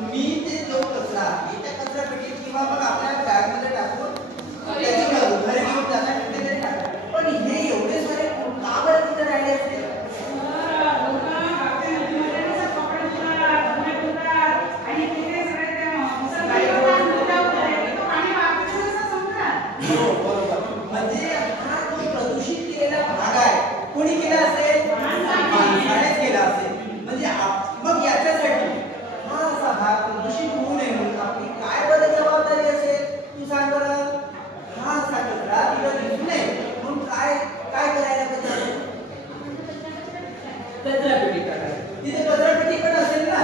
मी कचरापेटी टाकायची. तिथे कचरापेटी पण असेल ना,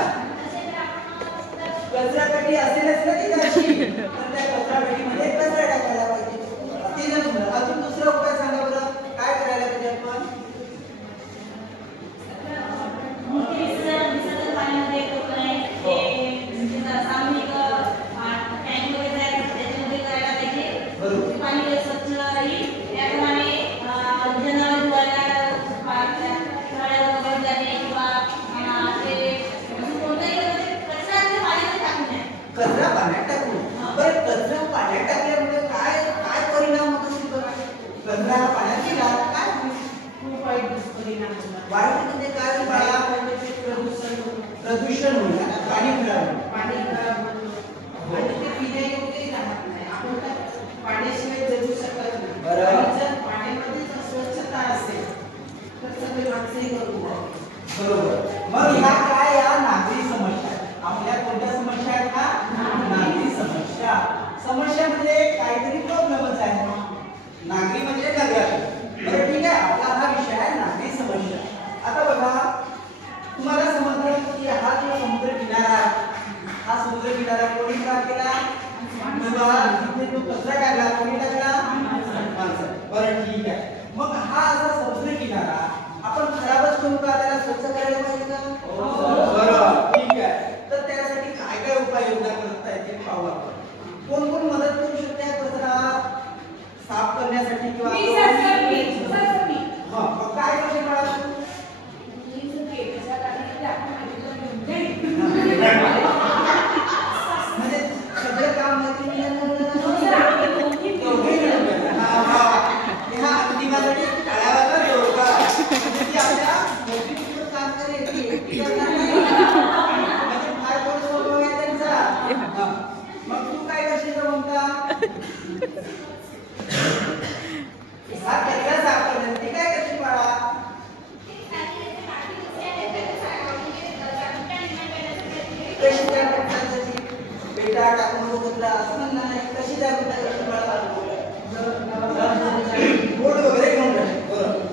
कचरापेटी असेलच ना तिथे अशी, तर त्या कचरापेटीमध्ये कचरा टाकायला पाहिजे. ते जमलं. अजून दुसरा उपाय सांगा बरं, काय करायला पाहिजे आपण? कचरा पाण्यात टाकून. बरं, कचरा पाण्यात टाकल्यामुळे काय काय परिणाम होत असतील बरं? कचरा पाण्यात गेला काय खूप वाईट दुष्परिणाम होतात. वाईट म्हणजे काय बाळा? प्रदूषण होईल, पाणी खराब होईल आणि ते पिण्यायोग्य राहत नाही. आपण पाण्याशिवाय जगू शकत नाही. बरोबर. जर पाण्यामध्ये अस्वच्छता असेल तर सगळे माणसंही बरोबर. मग ह्या काय या नागरी समस्या आपल्या कोणत्या समस्या आहेत का? नागरी समस्या. समस्या म्हणजे काहीतरी प्रॉब्लेमच आहे. नागरी म्हणजे नगरातील. बरं ठीक आहे, आपला हा विषय आहे नागरी समस्या. आता बघा, तुम्हाला समजलं की हा जो समुद्र किनारा, हा समुद्र किनारा कोणी तयार केला? बघा, तिथे जो कचरा काढला कोणी टाकला? माणसं. बरं ठीक आहे, मग हा असा समुद्र किनारा आपण खराबच करू का? त्याला स्वच्छ करायला पाहिजे का? बरं ठीक आहे. तर त्यासाठी काय काय उपाययोजना करता येतील पाहू आपण. कोण कोण मदत करू शकते कचरा साफ करण्यासाठी किंवा मग काय कसे कळा? म्हणजे सगळं काम मग तू काय करशील म्हणता? हा कचरा साफ करण्यासाठी काय करशील बाळा? कशी त्या कचऱ्याची पेटा टाकून कचरा असं म्हणणार नाही. कशी त्या कचऱ्याची बाळा बोर्ड वगैरे घेऊन जाईल. बरोबर.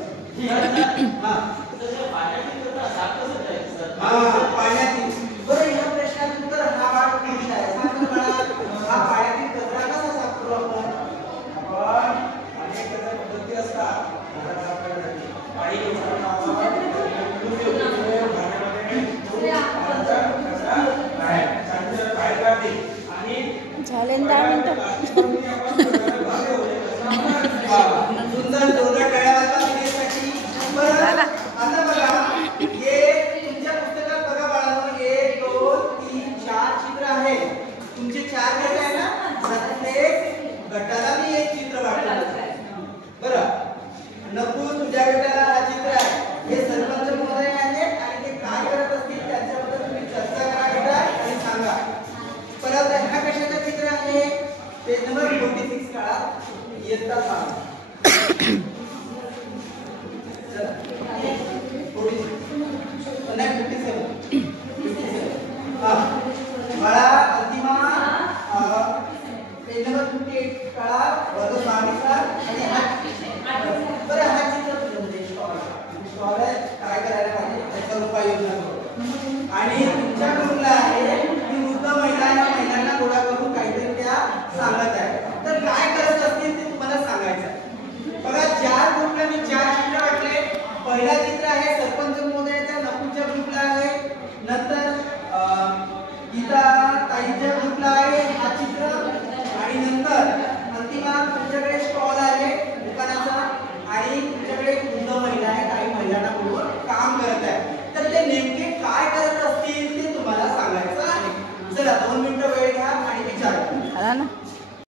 पाण्यातील. बरं, या प्रश्नाचं उत्तर हा भाग पुरुष आहे. सांग बाळा, हा पाण्यातील कचरा कसा साफ करू आपण? अनेक पद्धती असतात कचरा साफ करण्यासाठी. झाले 10 मिनिटं. सुंदर दोघा टाळ्या दिल्यासाठी. बरं, आता बघा, हे तुमच्या पुस्तकात बघा बाळांनो, 1 2 3 4 चित्र आहे. तुमचे 4 गट आहे ना, प्रत्येक गटाला मी एक चित्र वाटलं. बरं, नकू तुझ्या गटाला हा चित्र आहे. हे सरपंच महोदय आहेत आणि ते काय करत असतील त्यांच्याबद्दल तुम्ही चर्चा करा गटात आणि सांगा. परत ह्या कशाचं चित्र आहे? पेज नंबर 46 काढा. इयत्ता 6. बाळा अंतिमा पेज नंबर 58 काढा. वर्ग 6 आणि बरं, हा चित्र तुझ्यामध्ये स्टॉल आहे. काय करायला पाहिजे त्याचा उपाययोजना करू. आणि तुमच्या ग्रुपला आहे की वृद्ध महिलांना गोळा करून काहीतरी त्या सांगत आहे. तर काय करत असतील ते तुम्हाला सांगायचं आहे. बघा, 4 ग्रुपला मी 4 चित्र वाटले. पहिला चित्र आहे सरपंच महोदयाचा, नकुलच्या ग्रुपला आहे. नंतर गीता ताईच्या